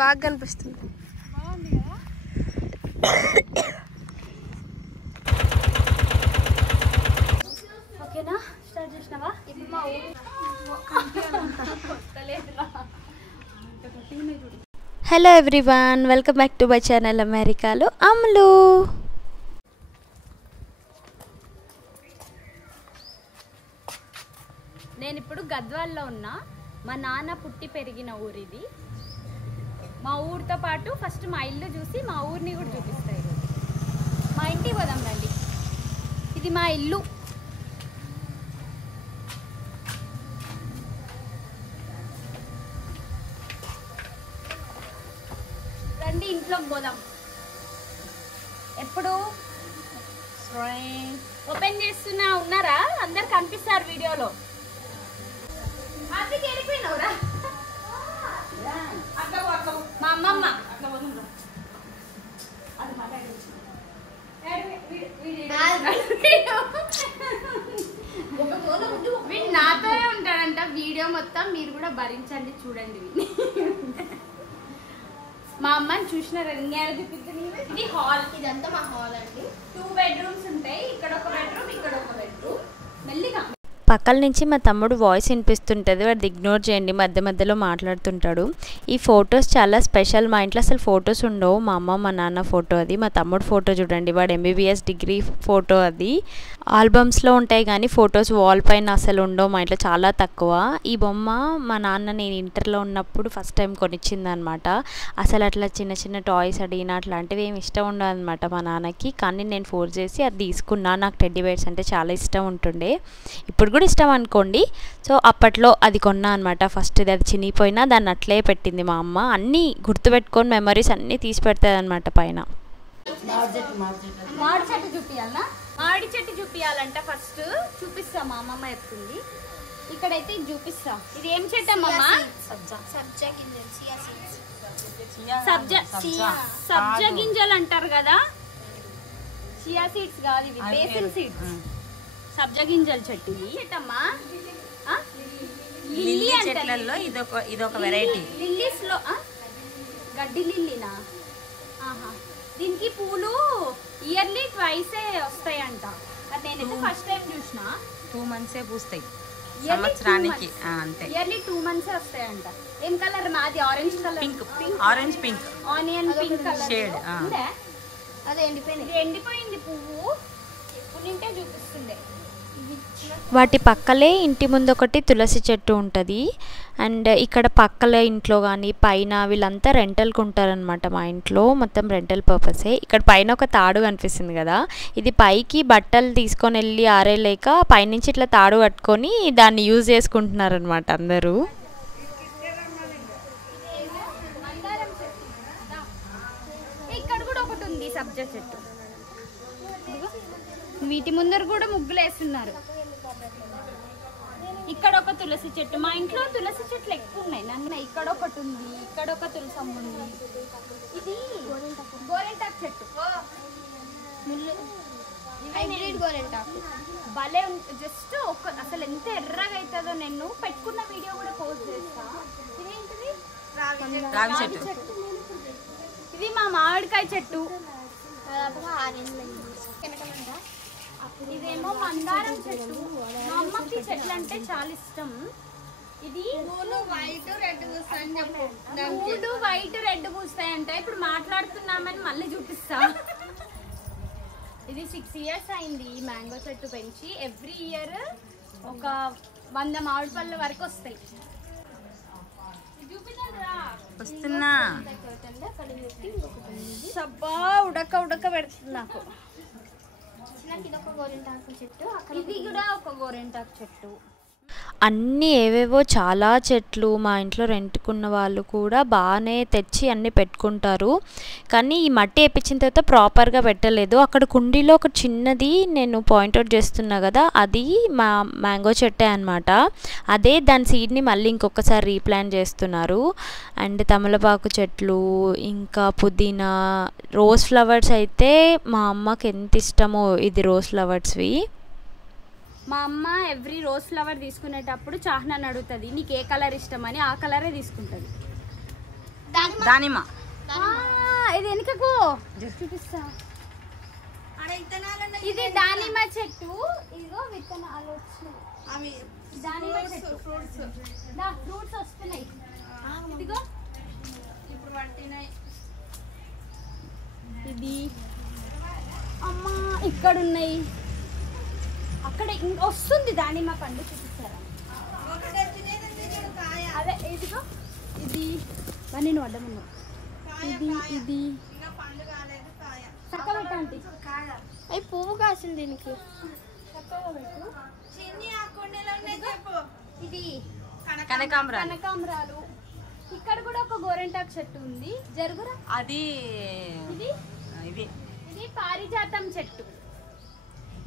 బాగా కనిపిస్తుంది. ఓకేనా, స్టార్ట్ చేసినావా? Hello everyone, welcome back to my channel అమెరికాలో అమ్ములు. నేను ఇప్పుడు గద్వాల్లో ఉన్నా. మా నాన్న పుట్టి పెరిగిన ఊరు ఇది. మా ఊరితో పాటు ఫస్ట్ మా ఇల్లు చూసి మా ఊరిని కూడా చూపిస్తాయి. మా ఇంటికి పోదాం రండి. ఇది మా ఇల్లు. రండి ఇంట్లోకి పోదాం. ఎప్పుడు ఓపెన్ చేస్తున్నా, ఉన్నారా? అందరు కనిపిస్తారు వీడియోలో. మా అమ్మమ్మ వీడు నాతోనే ఉంటాడంట వీడియో మొత్తం. మీరు కూడా భరించండి, చూడండి. మా అమ్మని చూసినారు. ఇది హాల్, ఇదంతా మా హాల్ అండి. 2 బెడ్రూమ్స్ ఉంటాయి. ఇక్కడ ఒక బెడ్రూమ్, ఇక్కడ ఒక బెడ్రూమ్. మెల్లిగా పక్కల నుంచి మా తమ్ముడు వాయిస్ వినిపిస్తుంటుంది, వాడిది ఇగ్నోర్ చేయండి, మధ్య మధ్యలో మాట్లాడుతుంటాడు. ఈ ఫొటోస్ చాలా స్పెషల్. మా ఇంట్లో అసలు ఫొటోస్ ఉండవు. మా అమ్మ మా నాన్న ఫోటో అది. మా తమ్ముడు ఫోటో చూడండి, వాడు MBBS డిగ్రీ ఫోటో అది. ఆల్బమ్స్లో ఉంటాయి కానీ ఫొటోస్ వాల్ పైన అసలు ఉండవు మా ఇంట్లో, చాలా తక్కువ. ఈ బొమ్మ మా నాన్న నేను ఇంటర్లో ఉన్నప్పుడు ఫస్ట్ టైం కొనిచ్చిందనమాట. అసలు అట్లా చిన్న చిన్న టాయ్స్ అడిగిన అట్లాంటివి ఏమి ఇష్టం ఉండదు అనమాట మా నాన్నకి. కానీ నేను ఫోర్స్ చేసి అది తీసుకున్నా. నాకు టెడ్డీ బేర్స్ అంటే చాలా ఇష్టం ఉంటుండే, ఇప్పుడు కూడా ఇష్టం అనుకోండి. సో అప్పట్లో అది కొన్నా అనమాట. ఫస్ట్ అది చినిగిపోయినా దాన్ని అట్లే పెట్టింది మా అమ్మ. అన్నీ గుర్తుపెట్టుకొని మెమరీస్ అన్నీ తీసి పెడతాయి అనమాట పైన. మామిడి చెట్టు చూపియాలనా? మామిడి చెట్టు చూపియాలంట. ఫస్ట్ చూపిస్తా, మా అమ్మమ్మ చెప్తుంది. ఇక్కడైతే ఇది చూపిస్తా. ఇది ఏం చెట్టు అమ్మమ్మ? సబ్జా గింజలు అంటారు కదా. చియా సీడ్స్ కాదు ఇవి, బేసిల్ సీడ్స్. సబ్జా గింజల చెట్టు ఇది. చెట్టమ్మా లిల్లీ చెట్లలో ఇదొక వెరైటీ. లిల్లీస్ లో గడ్డి లిల్లీనా? దీనికి పూలు ఇయర్లీ ట్వైసే వస్తాయంట. నేనైతే ఫస్ట్ టైం చూసిన. 2 months పూస్తాయి సంవత్సరానికి. అంతే, ఇయర్లీ 2 months వస్తాయంట. ఏం కలర్ మాది? Orange colour. Orange pink, onion pink colour shade. అదే ఎండిపోయింది పువ్వు. ఎప్పుడు నింటే చూపిస్తుండే. వాటి పక్కలే ఇంటి ముందు ఒకటి తులసి చెట్టు ఉంటుంది. అండ్ ఇక్కడ పక్కల ఇంట్లో కానీ పైన వీళ్ళంతా రెంటల్కి ఉంటారనమాట. మా ఇంట్లో మొత్తం రెంటల్ పర్పసే. ఇక్కడ పైన ఒక తాడు కనిపిస్తుంది కదా, ఇది పైకి బట్టలు తీసుకొని వెళ్ళి ఆరేలేక పైనుంచి ఇట్లా తాడు కట్టుకొని దాన్ని యూజ్ చేసుకుంటున్నారనమాట అందరూ. ఇక్కడ కూడా ఒకటి ఉంది సబ్జా చెట్టు. వీటి ముందర కూడా ముగ్గులు వేస్తున్నారు. ఇక్కడ ఒక తులసి చెట్టు. మా ఇంట్లో తులసి చెట్లు ఎక్కువ ఉన్నాయి. నన్ను ఇక్కడ ఒకటి ఉంది, ఇక్కడ ఒక తులసమ్మ ఉంది. ఇది గోరెంటాకు చెట్టు. భలే జస్ట్ ఒక అసలు ఎంత ఎర్రగా అవుతుందో. నేను పెట్టుకున్న వీడియో కూడా పోస్ట్ చేస్తా. ఇదేంటిది? రావి చెట్టు. ఇది మా మామిడికాయ చెట్టు. ఇదేమో మందారం చెట్టు. మా అమ్మకి చెట్లు అంటే చాలా ఇష్టం. ఇది మూడు వైట్ రెడ్ పూస్తాయంట. ఇప్పుడు మాట్లాడుతున్నామని మళ్ళీ చూపిస్తా. ఇది 6 years అయింది ఈ మ్యాంగో చెట్టు పెంచి. ఎవ్రీ ఇయర్ ఒక 100 మామిడి పళ్ళ వరకు వస్తాయి. వస్తున్నా. సబ్బా ఉడక పెడుతుంది నాకు. ఇది ఒక గోరింటాకు చెట్టు, ఇది కూడా ఒక గోరింటాకు చెట్టు. అన్నీ ఏవేవో చాలా చెట్లు మా ఇంట్లో రెంట్కున్న వాళ్ళు కూడా బాగానే తెచ్చి అన్నీ పెట్టుకుంటారు. కానీ ఈ మట్టి వేయించిన తర్వాత ప్రాపర్గా పెట్టలేదు. అక్కడ కుండీలో ఒక చిన్నది నేను పాయింట్అవుట్ చేస్తున్నా కదా, అది మా మ్యాంగో చెట్టే అనమాట. అదే దాని సీడ్ని మళ్ళీ ఇంకొకసారి రీప్లాంట్ చేస్తున్నారు. అండ్ తమలపాకు చెట్లు, ఇంకా పుదీనా, రోజ్ ఫ్లవర్స్ అయితే మా అమ్మకి ఎంత ఇష్టమో ఇది రోజ్ ఫ్లవర్స్వి. మా అమ్మ ఎవ్రీ రోజ్ ఫ్లవర్ తీసుకునేటప్పుడు చాహ్నాన్ని అడుగుతుంది, నీకు ఏ కలర్ ఇష్టమని. ఆ కలరే తీసుకుంటుంది. దానిమ్మ. ఇది వెనుకకు చూపిస్తా. ఇది దానిమ్మ చెట్టు. ఇదిగో విత్తనాలు వచ్చినాయి. దానిమ్మ చెట్టు ఫ్రూట్స్ వస్తున్నాయి. ఇదిగో ఇప్పుడు పట్టినాయి. ఇది అమ్మా ఇక్కడ ఉన్నాయి. అక్కడ వస్తుంది దానిమ్మ పండు. చూపిస్తారా? అదే ఇదిగో ఇది నేను వడ్డమన్నా. ఇది చక్క పెట్టండి. అవి పువ్వు కాసింది దీనికి. ఇది కనకాంబరాలు. ఇక్కడ కూడా ఒక గోరెంటాకు చెట్టు ఉంది. జరుగురా. అది ఇది ఇది పారిజాతం చెట్టు.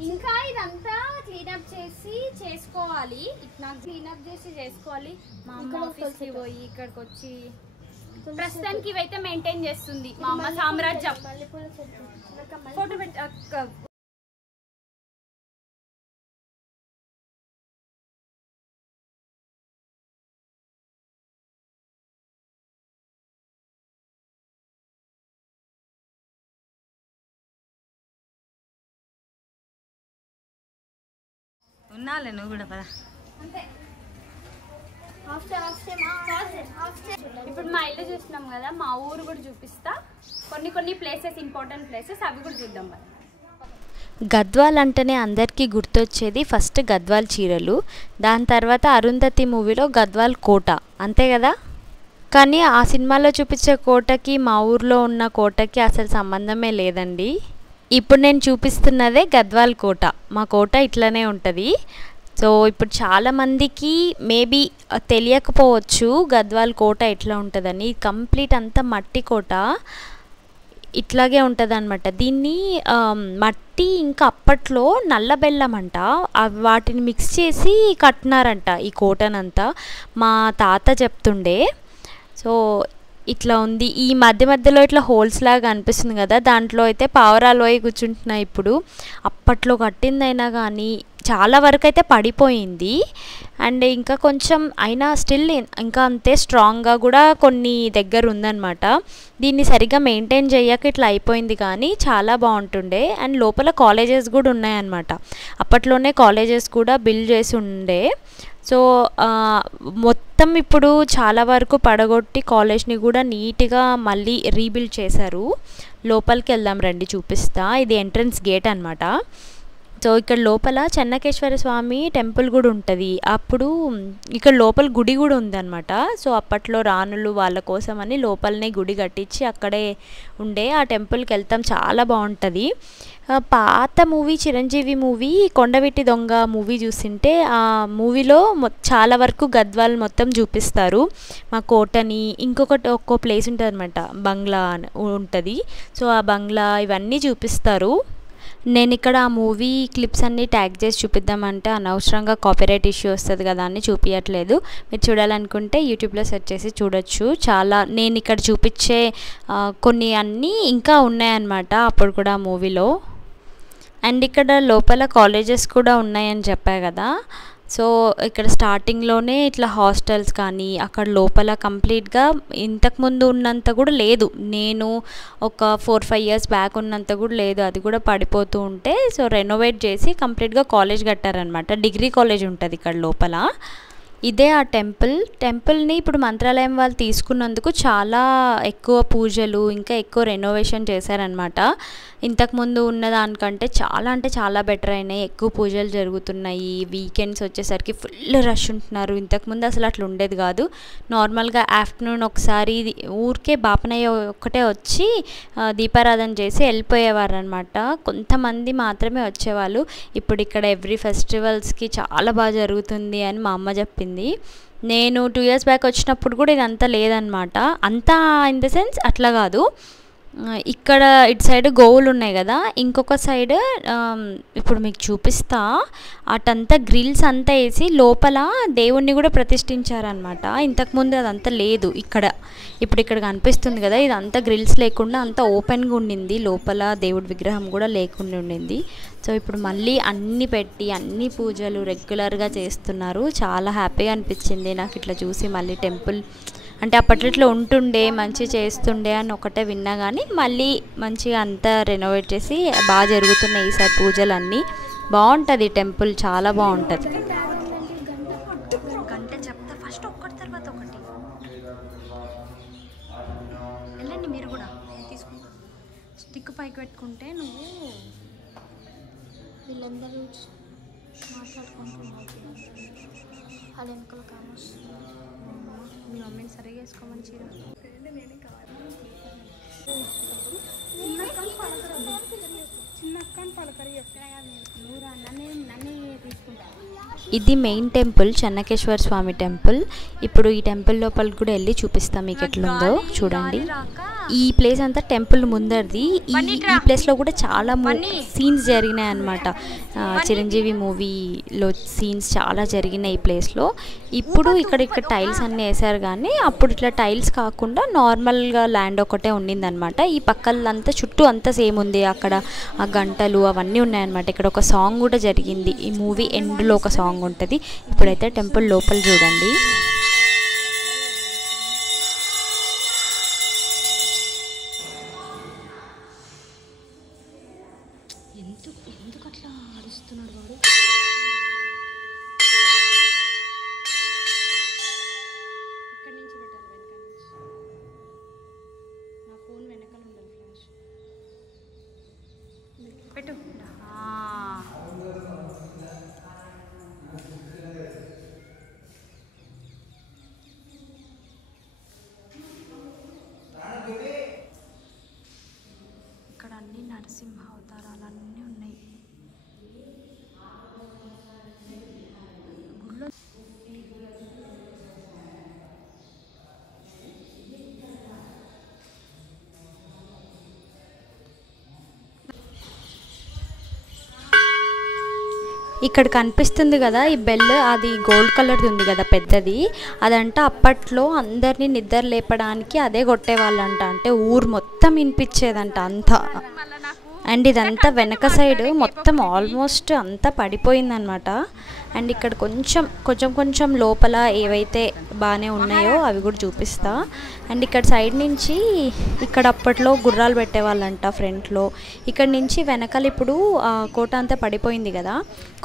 ఇంకా ఇదంతా క్లీనప్ చేసి చేసుకోవాలి. ఇట్లా క్లీనప్ చేసి చేసుకోవాలి. మా అమ్మ ఆఫీస్కి పోయి ఇక్కడికి వచ్చి ప్రస్తుతానికి ఇవైతే మెయింటైన్ చేస్తుంది మా అమ్మ సామ్రాజ్యం. ఫోటో పెట్టి ఉన్నాలే నువ్వు కూడా పద. ఇప్పుడు మా ఇల్లు చూస్తున్నాం కదా, మా ఊరు కూడా చూపిస్తా. కొన్ని ప్లేసెస్, ఇంపార్టెంట్ ప్లేసెస్, అవి కూడా చూద్దాం కదా. గద్వాల్ అంటేనే అందరికీ గుర్తొచ్చేది ఫస్ట్ గద్వాల్ చీరలు, దాని తర్వాత అరుంధతి మూవీలో గద్వాల్ కోట, అంతే కదా. కానీ ఆ సినిమాలో చూపించే కోటకి మా ఊర్లో ఉన్న కోటకి అసలు సంబంధమే లేదండి. ఇప్పుడు నేను చూపిస్తున్నదే గద్వాల్ కోట. మా కోట ఇట్లనే ఉంటుంది. సో ఇప్పుడు చాలామందికి మేబీ తెలియకపోవచ్చు గద్వాల్ కోట ఎట్లా ఉంటుందని. కంప్లీట్ అంతా మట్టి కోట, ఇట్లాగే ఉంటుంది అనమాట. దీన్ని మట్టి ఇంకా అప్పట్లో నల్ల బెల్లం అంట, వాటిని మిక్స్ చేసి కట్టినారంట ఈ కోటనంతా. మా తాత చెప్తుండే. సో ఇట్లా ఉంది. ఈ మధ్యలో ఇట్లా హోల్స్ లాగా అనిపిస్తుంది కదా, దాంట్లో అయితే పావురాలు పోయి కూర్చుంటున్నాయి. ఇప్పుడు అప్పట్లో కట్టిందైనా కానీ చాలా వరకు అయితే పడిపోయింది. అండ్ ఇంకా కొంచెం అయినా స్టిల్ ఇంకా అంతే స్ట్రాంగ్గా కూడా కొన్ని దగ్గర ఉందన్నమాట. దీన్ని సరిగ్గా మెయింటైన్ చేయక ఇట్లా అయిపోయింది, కానీ చాలా బాగుంటుండే. అండ్ లోపల కాలేజెస్ కూడా ఉన్నాయన్నమాట. అప్పట్లోనే కాలేజెస్ కూడా బిల్డ్ చేసి ఉండే. సో మొత్తం ఇప్పుడు చాలా వరకు పడగొట్టి కాలేజ్ని కూడా నీట్గా మళ్ళీ రీబిల్డ్ చేశారు. లోపలికి వెళ్దాం రండి, చూపిస్తా. ఇది ఎంట్రన్స్ గేట్ అనమాట. సో ఇక్కడ లోపల చెన్నకేశ్వర స్వామి టెంపుల్ కూడా ఉంటుంది. అప్పుడు ఇక్కడ లోపల గుడి కూడా ఉందన్నమాట. సో అప్పట్లో రాణులు వాళ్ళ కోసం అని లోపలనే గుడి కట్టించి అక్కడే ఉండే. ఆ టెంపుల్కి వెళ్తాం, చాలా బాగుంటుంది. పాత మూవీ చిరంజీవి మూవీ కొండవీటి దొంగ మూవీ చూసింటే ఆ మూవీలో చాలా వరకు గద్వాల్ మొత్తం చూపిస్తారు. మా కోటని, ఇంకొకటి ఒక్కో ప్లేస్ ఉంటుంది అనమాట, బంగ్లా ఉంటుంది. సో ఆ బంగ్లా ఇవన్నీ చూపిస్తారు. నేను ఇక్కడ ఆ మూవీ క్లిప్స్ అన్నీ ట్యాగ్ చేసి చూపిద్దామంటే అనవసరంగా కాపీరైట్ ఇష్యూ వస్తుంది కదా అని చూపించట్లేదు. మీరు చూడాలనుకుంటే యూట్యూబ్లో సెర్చ్ చేసి చూడొచ్చు. చాలా నేను ఇక్కడ చూపించే కొన్ని అన్నీ ఇంకా ఉన్నాయన్నమాట అప్పుడు కూడా మూవీలో. అండ్ ఇక్కడ లోపల కాలేజెస్ కూడా ఉన్నాయని చెప్పా కదా. సో ఇక్కడ స్టార్టింగ్లోనే ఇట్లా హాస్టల్స్ కానీ అక్కడ లోపల కంప్లీట్గా ఇంతకుముందు ఉన్నంత కూడా లేదు. నేను ఒక 4-5 ఇయర్స్ బ్యాక్ ఉన్నంత కూడా లేదు. అది కూడా పడిపోతూ ఉంటే సో రెనోవేట్ చేసి కంప్లీట్గా కాలేజ్ కట్టారనమాట. డిగ్రీ కాలేజ్ ఉంటుంది ఇక్కడ లోపల. ఇదే ఆ టెంపుల్ని ఇప్పుడు మంత్రాలయం వాళ్ళు తీసుకున్నందుకు చాలా ఎక్కువ పూజలు ఇంకా ఎక్కువ రెనోవేషన్ చేశారనమాట. ఇంతకుముందు ఉన్నదానికంటే చాలా అంటే చాలా బెటర్ అయినాయి. ఎక్కువ పూజలు జరుగుతున్నాయి. వీకెండ్స్ వచ్చేసరికి ఫుల్ రష్ ఉంటున్నారు. ఇంతకుముందు అసలు అట్లా ఉండేది కాదు. నార్మల్గా ఆఫ్టర్నూన్ ఒకసారి ఊరికే బాపనయ్య ఒక్కటే వచ్చి దీపారాధన చేసి వెళ్ళిపోయేవారు అనమాట. కొంతమంది మాత్రమే వచ్చేవాళ్ళు. ఇప్పుడు ఇక్కడ ఎవ్రీ ఫెస్టివల్స్కి చాలా బాగా జరుగుతుంది అని మా అమ్మ చెప్పింది. నేను 2 ఇయర్స్ బ్యాక్ వచ్చినప్పుడు కూడా ఇదంతా లేదనమాట. అంతా ఇన్ ద సెన్స్ అట్లా కాదు. ఇక్కడ ఇటు సైడ్ గోవులు ఉన్నాయి కదా, ఇంకొక సైడ్ ఇప్పుడు మీకు చూపిస్తా. అటంతా గ్రిల్స్ అంతా వేసి లోపల దేవుణ్ణి కూడా ప్రతిష్ఠించారనమాట. ఇంతకుముందు అదంతా లేదు ఇక్కడ. ఇప్పుడు ఇక్కడ కనిపిస్తుంది కదా, ఇదంతా గ్రిల్స్ లేకుండా అంతా ఓపెన్గా ఉండింది. లోపల దేవుడి విగ్రహం కూడా లేకుండా ఉండింది. సో ఇప్పుడు మళ్ళీ అన్నీ పెట్టి అన్ని పూజలు రెగ్యులర్గా చేస్తున్నారు. చాలా హ్యాపీగా అనిపించింది నాకు ఇట్లా చూసి. మళ్ళీ టెంపుల్ అంటే అప్పట్లో ఉంటుండే మంచిగా చేస్తుండే అని ఒకటే విన్నా కానీ మళ్ళీ మంచిగా అంతా రెనోవేట్ చేసి బాగా జరుగుతున్నాయి ఈసారి పూజలు అన్నీ. బాగుంటుంది టెంపుల్, చాలా బాగుంటుంది. గంట చెప్తా ఫస్ట్ ఒక్కటి తర్వాత ఒకటి. వెళ్ళండి మీరు కూడా తీసుకుంటా. స్టిక్ పైకి పెట్టుకుంటే నువ్వు వీళ్ళందరూ మాట్లాడుకుంటున్నారు. వాళ్ళ వెనుకల కామర్స్ మీ మమ్మీని సరిగా వేసుకోమని చీర. ఇది మెయిన్ టెంపుల్, చెన్నకేశ్వర స్వామి టెంపుల్. ఇప్పుడు ఈ టెంపుల్ లోపలికి కూడా వెళ్ళి చూపిస్తాం మీకు ఎట్లుందో చూడండి. ఈ ప్లేస్ అంతా టెంపుల్ ముందరిది. ఈ ప్లేస్లో కూడా చాలా సీన్స్ జరిగినాయి అన్నమాట. చిరంజీవి మూవీలో సీన్స్ చాలా జరిగినాయి ఈ ప్లేస్లో. ఇప్పుడు ఇక్కడ టైల్స్ అన్నీ వేసారు కానీ అప్పుడు ఇట్లా టైల్స్ కాకుండా నార్మల్గా ల్యాండ్ ఒకటే ఉండిందనమాట. ఈ పక్కలంతా చుట్టూ అంతా సేమ్ ఉంది. అక్కడ ఆ గంటలు అవన్నీ ఉన్నాయన్నమాట. ఇక్కడ ఒక సాంగ్ కూడా జరిగింది. ఈ మూవీ ఎండ్లో ఒక సాంగ్ ఉంటుంది. ఇప్పుడైతే టెంపుల్ లోపల చూడండి. ఎందుకు అట్లా అరుస్తున్నాడు వాడు? ఇక్కడి నుంచి పెట్టాలి, వెనక నుంచి. నా ఫోన్ వెనకాల ఉండాలి ఫ్లాష్. పెట్టు. ఇక్కడ అన్ని నరసింహ అవతారాలన్నీ ఉన్నాయి. గుళ్ళో ఇక్కడ కనిపిస్తుంది కదా ఈ బెల్, అది గోల్డ్ కలర్ది ఉంది కదా పెద్దది. అదంట అప్పట్లో అందరినీ నిద్ర లేపడానికి అదే కొట్టేవాళ్ళంట. అంటే ఊరు మొత్తం వినిపించేదంట అంతా. అండ్ ఇదంతా వెనక సైడ్ మొత్తం ఆల్మోస్ట్ అంతా పడిపోయిందనమాట. అండ్ ఇక్కడ కొంచెం లోపల ఏవైతే బాగానే ఉన్నాయో అవి కూడా చూపిస్తా. అండ్ ఇక్కడ సైడ్ నుంచి ఇక్కడ అప్పట్లో గుర్రాలు పెట్టేవాళ్ళంట ఫ్రంట్లో. ఇక్కడ నుంచి వెనకాల ఇప్పుడు కోట అంతా పడిపోయింది కదా,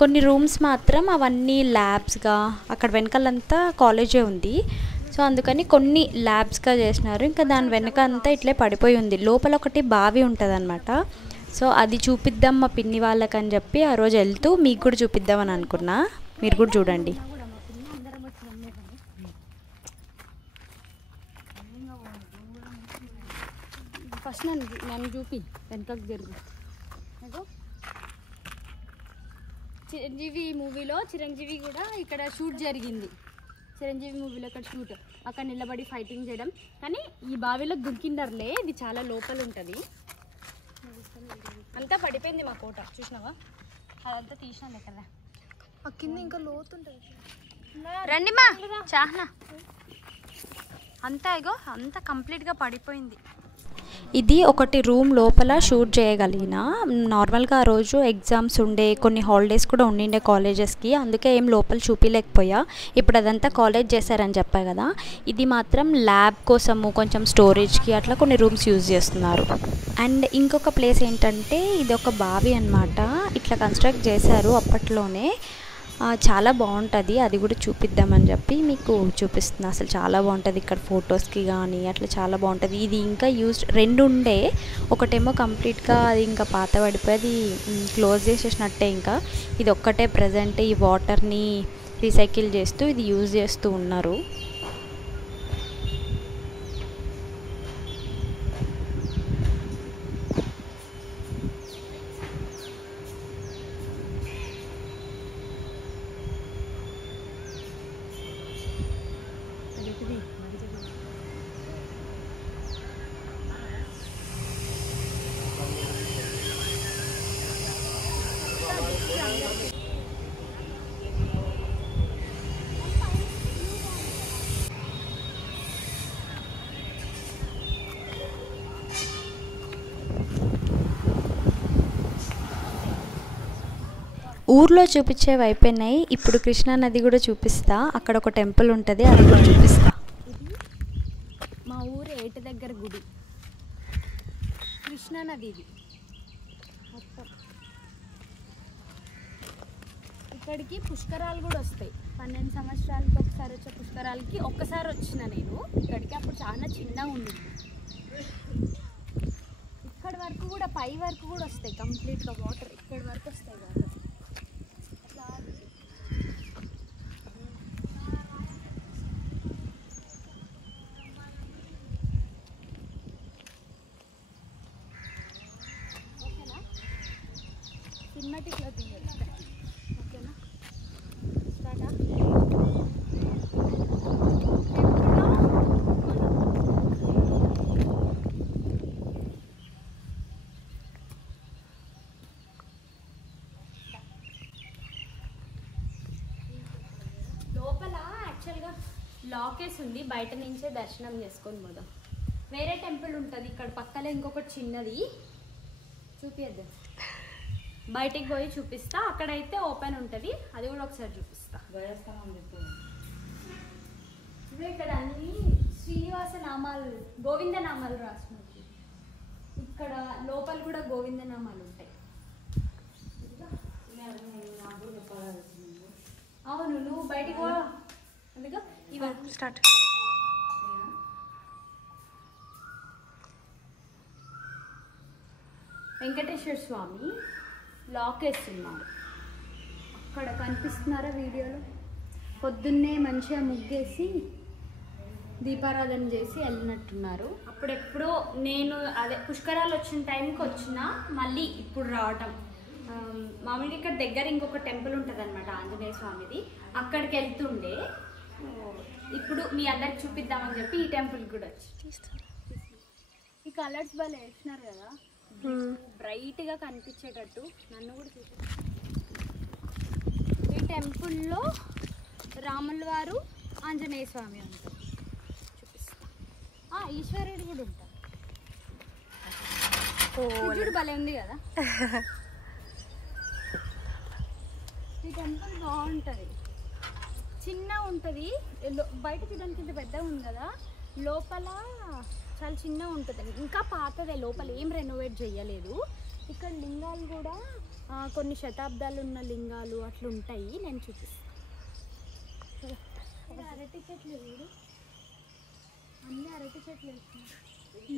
కొన్ని రూమ్స్ మాత్రం అవన్నీ ల్యాబ్స్గా, అక్కడ వెనకాలంతా కాలేజే ఉంది. సో అందుకని కొన్ని ల్యాబ్స్గా చేసినారు. ఇంకా దాని వెనక అంతా ఇట్లే పడిపోయి ఉంది. లోపల ఒకటి బావి ఉంటుంది అనమాట. సో అది చూపిద్దాం మా పిన్ని వాళ్ళకని చెప్పి ఆ రోజు వెళ్తూ మీకు కూడా చూపిద్దామని అనుకున్నా. మీరు కూడా చూడండి. ఫస్ట్ నన్ను చూపి, వెనకకు జరుగు. చిరంజీవి మూవీలో చిరంజీవి కూడా ఇక్కడ షూట్ జరిగింది. చిరంజీవి మూవీలో ఇక్కడ షూట్, అక్కడ నిలబడి ఫైటింగ్ చేయడం. కానీ ఈ బావిలో దుంకిండర్లే, ఇది చాలా లోపల ఉంటుంది. అంతా పడిపోయింది మా కోట, చూసినావా? అదంతా తీసినా కదా. కింద ఇంకా లోతుంటుంది. రండి మా చాహ్నా. అంతా ఇగో అంతా కంప్లీట్గా పడిపోయింది. ఇది ఒకటి రూమ్ లోపల షూట్ చేయగలిగిన. నార్మల్గా ఆ రోజు ఎగ్జామ్స్ ఉండే, కొన్ని హాలిడేస్ కూడా ఉండిండే కాలేజెస్కి, అందుకే ఏం లోపల చూపించలేకపోయా. ఇప్పుడు అదంతా కాలేజ్ చేశారని చెప్పా కదా. ఇది మాత్రం ల్యాబ్ కోసము, కొంచెం స్టోరేజ్కి అట్లా కొన్ని రూమ్స్ యూజ్ చేస్తున్నారు. అండ్ ఇంకొక ప్లేస్ ఏంటంటే ఇది ఒక బావి అన్నమాట. ఇట్లా కన్స్ట్రక్ట్ చేశారు అప్పట్లోనే. చాలా బాగుంటుంది, అది కూడా చూపిద్దామని చెప్పి మీకు చూపిస్తున్నా. అసలు చాలా బాగుంటుంది ఇక్కడ ఫొటోస్కి కానీ అట్లా చాలా బాగుంటుంది. ఇది ఇంకా రెండు ఉండే, ఒకటేమో కంప్లీట్గా అది ఇంకా పాత పడిపోయి అది క్లోజ్ చేసేసినట్టే. ఇంకా ఇది ఒక్కటే ప్రజెంట్ ఈ వాటర్ని రీసైకిల్ చేస్తూ ఇది యూజ్ చేస్తూ ఉన్నారు. ఊర్లో చూపించేవి అయిపోయినాయి. ఇప్పుడు కృష్ణా నది కూడా చూపిస్తా. అక్కడ ఒక టెంపుల్ ఉంటుంది, అది కూడా చూపిస్తా. గేట్ దగ్గర గుడి, కృష్ణానది ఇది మొత్తం. ఇక్కడికి పుష్కరాలు కూడా వస్తాయి. 12 సంవత్సరాలకి ఒకసారి వచ్చే పుష్కరాలకి ఒక్కసారి వచ్చిన నేను ఇక్కడికి. అప్పుడు చాలా చిన్నగా ఉంది. ఇక్కడ వరకు కూడా పై వరకు కూడా వస్తాయి కంప్లీట్గా వాటర్. ఇక్కడి వరకు వస్తాయి వాటర్. ఓకేనా, సినిమాటిక్లో తీయాలి. ఓకేనా, స్టార్టా. లోపల యాక్చువల్గా లాకేస్ ఉంది, బయట నుంచే దర్శనం చేసుకొని పోదాం. వేరే టెంపుల్ ఉంటుంది ఇక్కడ పక్కనే, ఇంకొకటి చిన్నది చూపిద్దాం. బయటికి పోయి చూపిస్తా. అక్కడైతే ఓపెన్ ఉంటుంది, అది కూడా ఒకసారి చూపిస్తా. ఇదే ఇక్కడ అన్ని శ్రీనివాస నామాలు, గోవింద నామాలు రాసినట్టు. ఇక్కడ లోపల కూడా గోవింద నామాలు ఉంటాయి. అవును, నువ్వు బయటికి పో. అందుకో ఇవన్నీ స్టార్ట్. వెంకటేశ్వర స్వామి లాక్ వేస్తున్నారు. అక్కడ కనిపిస్తున్నారా వీడియోలో? పొద్దున్నే మంచిగా ముగ్గేసి దీపారాధన చేసి వెళ్ళినట్టున్నారు. అప్పుడెప్పుడో నేను అదే పుష్కరాలు వచ్చిన టైంకి వచ్చిన, మళ్ళీ ఇప్పుడు రావటం. మామూలుగా ఇక్కడ దగ్గర ఇంకొక టెంపుల్ ఉంటుంది అనమాట, ఆంజనేయ స్వామిది. అక్కడికి వెళ్తుండే. ఇప్పుడు మీ అందరికి చూపిద్దామని చెప్పి ఈ టెంపుల్ కూడా వచ్చి. ఈ కలర్స్ బాగా వేసినారు కదా, బ్రైట్గా కనిపించేటట్టు. నన్ను కూడా చూపిస్తాను. ఈ టెంపుల్లో రాముల వారు, ఆంజనేయ స్వామి ఉంటారు. చూపిస్తా. ఈశ్వరుడు కూడా ఉంటారు. చూడు భలే ఉంది కదా. ఈ టెంపుల్ బాగుంటుంది, చిన్న ఉంటుంది. బయట చూడడానికి ఇంత పెద్దగా ఉంది కదా, లోపల చాలా చిన్నగా ఉంటుంది. ఇంకా పాతదే, లోపల ఏం రెనోవేట్ చేయలేదు. ఇక్కడ లింగాలు కూడా కొన్ని శతాబ్దాలు ఉన్న లింగాలు అట్లా ఉంటాయి. నేను చూపిస్తాను. అరటి చెట్లు వీడు, అన్ని అరటి చెట్లు వేస్తున్నారు.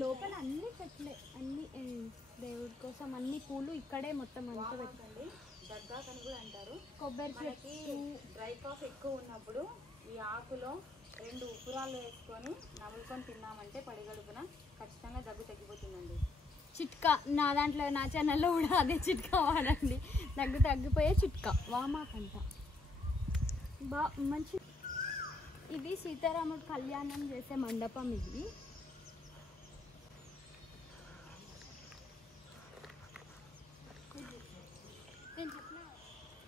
లోపల అన్ని చెట్లే, అన్ని దేవుడి కోసం అన్ని పూలు ఇక్కడే మొత్తం అంతా పెట్టండి. దగ్గా అని కూడా అంటారు. కొబ్బరి చెట్టు. డ్రై కాఫ్ ఎక్కువ ఉన్నప్పుడు ఈ ఆకులో 2 ఉప్పురాలు వేసుకొని నములుకొని తిన్నామంటే పడిగడుపున ఖచ్చితంగా దగ్గు తగ్గిపోతుందండి. చిట్కా నా దాంట్లో, నా ఛానల్లో కూడా అదే చిట్కా వాడండి. దగ్గు తగ్గిపోయే చిట్కా. వామాకంట మంచి. ఇది సీతారాముడు కళ్యాణం చేసే మండపం. ఇది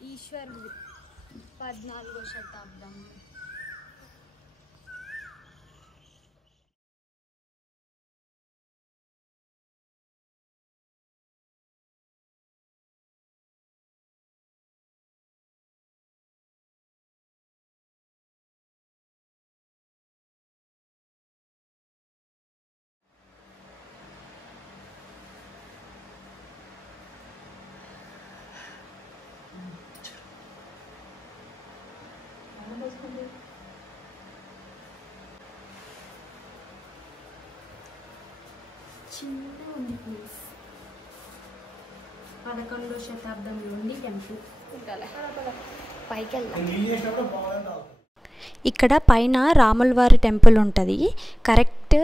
ఈశ్వరుడు 14వ శతాబ్దం. చిన్న ఉంది ప్లేస్. 11వ శతాబ్దంలో ఉంది టెంపుల్. పైకి వెళ్దాం. ఇక్కడ పైన రాములవారి టెంపుల్ ఉంటుంది. కరెక్ట్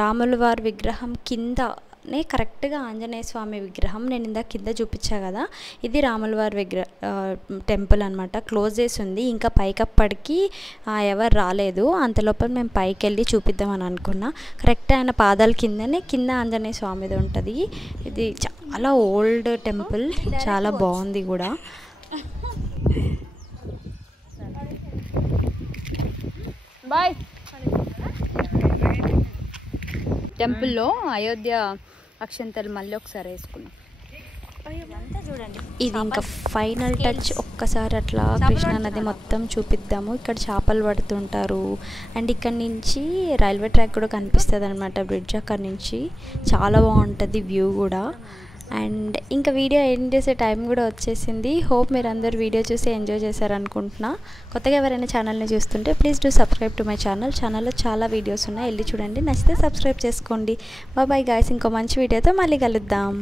రాములవారి విగ్రహం కిందనే కరెక్ట్గా ఆంజనేయ స్వామి విగ్రహం. నేను ఇందాక కింద చూపించా కదా, ఇది రాములవారి టెంపుల్ అనమాట. క్లోజ్ చేసి ఉంది. ఇంకా పైకప్పటికి ఎవరు రాలేదు. అంతలోపల మేము పైకి వెళ్ళి చూపిద్దామని అనుకున్నా. కరెక్ట్ ఆయన పాదాల కిందనే కింద ఆంజనేయ స్వామిది ఉంటుంది. ఇది చాలా ఓల్డ్ టెంపుల్, చాలా బాగుంది కూడా. బాయ్. టెంపుల్లో అయోధ్య అక్షంతలు మళ్ళీ ఒకసారి వేసుకున్నాం. ఇదంతా చూడండి. ఇది ఇంకా ఫైనల్ టచ్. ఒక్కసారి అట్లా కృష్ణానది మొత్తం చూపిద్దాము. ఇక్కడ చేపలు పడుతుంటారు అండ్ ఇక్కడ నుంచి రైల్వే ట్రాక్ కూడా కనిపిస్తుంది అనమాట, బ్రిడ్జ్ అక్కడ నుంచి. చాలా బాగుంటుంది వ్యూ కూడా. అండ్ ఇంకా వీడియో ఎండ్ చేసే టైం కూడా వచ్చేసింది. హోప్ మీరు అందరు వీడియో చూసి ఎంజాయ్ చేశారనుకుంటున్నా. కొత్తగా ఎవరైనా ఛానల్ని చూస్తుంటే please do subscribe to my channel. ఛానల్లో చాలా వీడియోస్ ఉన్నాయి, వెళ్ళి చూడండి. నచ్చితే సబ్స్క్రైబ్ చేసుకోండి. బాయ్ గాయ్స్, ఇంకో మంచి వీడియోతో మళ్ళీ కలుద్దాం.